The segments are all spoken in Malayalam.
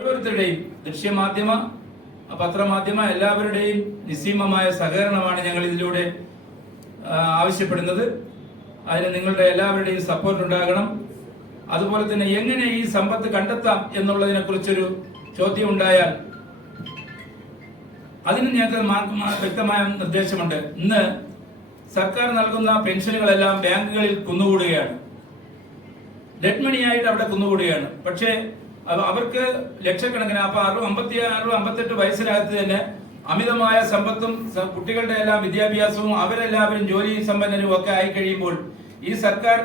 ഓരോരുത്തരുടെയും ദൃശ്യമാധ്യമ പത്രമാധ്യമ എല്ലാവരുടെയും നിസ്സീമമായ സഹകരണമാണ് ഞങ്ങൾ ഇതിലൂടെ ആവശ്യപ്പെടുന്നത്. അതിന് നിങ്ങളുടെ എല്ലാവരുടെയും സപ്പോർട്ട് ഉണ്ടാകണം. അതുപോലെ തന്നെ എങ്ങനെ ഈ സമ്പത്ത് കണ്ടെത്താം എന്നുള്ളതിനെ കുറിച്ചൊരു ചോദ്യം ഉണ്ടായാൽ അതിന് ഞങ്ങൾക്ക് വ്യക്തമായ നിർദ്ദേശമുണ്ട്. ഇന്ന് സർക്കാർ നൽകുന്ന പെൻഷനുകളെല്ലാം ബാങ്കുകളിൽ കുന്നുകൂടുകയാണ്. ഡെഡ് മണിയായിട്ട് അവിടെ കുന്നുകൂടുകയാണ്. പക്ഷേ അവർക്ക് ലക്ഷക്കണക്കിന് അപ്പൊ അറു അമ്പത്തി ആറ് അമ്പത്തെട്ട് വയസ്സിനകത്ത് തന്നെ അമിതമായ സമ്പത്തും കുട്ടികളുടെ എല്ലാം വിദ്യാഭ്യാസവും അവരെല്ലാവരും ജോലി സമ്പന്നരും ഒക്കെ ആയി കഴിയുമ്പോൾ ഈ സർക്കാർ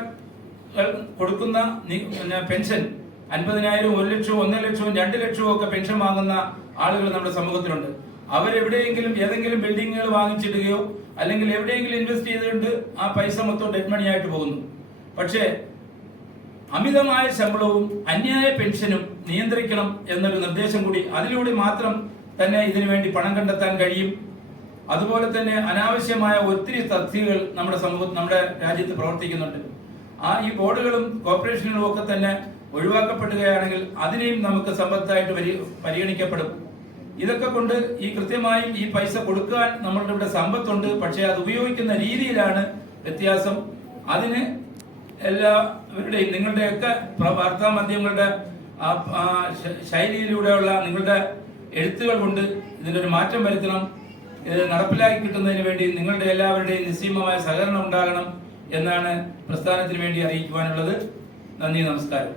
കൊടുക്കുന്ന പെൻഷൻ അൻപതിനായിരം ഒരു ലക്ഷവും ഒന്നര ലക്ഷവും രണ്ട് ലക്ഷവും ഒക്കെ പെൻഷൻ വാങ്ങുന്ന ആളുകൾ നമ്മുടെ സമൂഹത്തിലുണ്ട്. അവരെവിടെയെങ്കിലും ഏതെങ്കിലും ബിൽഡിങ്ങുകൾ വാങ്ങിച്ചിടുകയോ അല്ലെങ്കിൽ എവിടെയെങ്കിലും ഇൻവെസ്റ്റ് ചെയ്തുകൊണ്ട് ആ പൈസ മൊത്തം ഡെഡ് മണിയായിട്ട് പോകുന്നു. പക്ഷേ അമിതമായ ശമ്പളവും അന്യായ പെൻഷനും നിയന്ത്രിക്കണം എന്നൊരു നിർദ്ദേശം കൂടി അതിലൂടെ മാത്രം തന്നെ ഇതിനു വേണ്ടി പണം കണ്ടെത്താൻ കഴിയും. അതുപോലെ തന്നെ അനാവശ്യമായ ഒത്തിരി തസ്തികൾ നമ്മുടെ സമൂഹ നമ്മുടെ രാജ്യത്ത് പ്രവർത്തിക്കുന്നുണ്ട്. ആ ഈ ബോർഡുകളും കോർപ്പറേഷനുകളും ഒക്കെ തന്നെ ഒഴിവാക്കപ്പെടുകയാണെങ്കിൽ അതിനെയും നമുക്ക് സമ്പത്തായിട്ട് പരി പരിഗണിക്കപ്പെടും. ഇതൊക്കെ കൊണ്ട് ഈ കൃത്യമായി ഈ പൈസ കൊടുക്കാൻ നമ്മളുടെ ഇവിടെ സമ്പത്തുണ്ട്. പക്ഷേ അത് ഉപയോഗിക്കുന്ന രീതിയിലാണ് വ്യത്യാസം. അതിന് എല്ലാവരുടെയും നിങ്ങളുടെയൊക്കെ വാർത്താ മാധ്യമങ്ങളുടെ ശൈലിയിലൂടെയുള്ള നിങ്ങളുടെ എഴുത്തുകൾ കൊണ്ട് ഇതിനൊരു മാറ്റം വരുത്തണം. ഇത് നടപ്പിലാക്കി കിട്ടുന്നതിന് വേണ്ടി നിങ്ങളുടെ എല്ലാവരുടെയും നിസ്സീമമായ സഹകരണം ഉണ്ടാകണം എന്നാണ് പ്രസ്ഥാനത്തിന് വേണ്ടി അറിയിക്കുവാനുള്ളത്. നന്ദി നമസ്കാരം.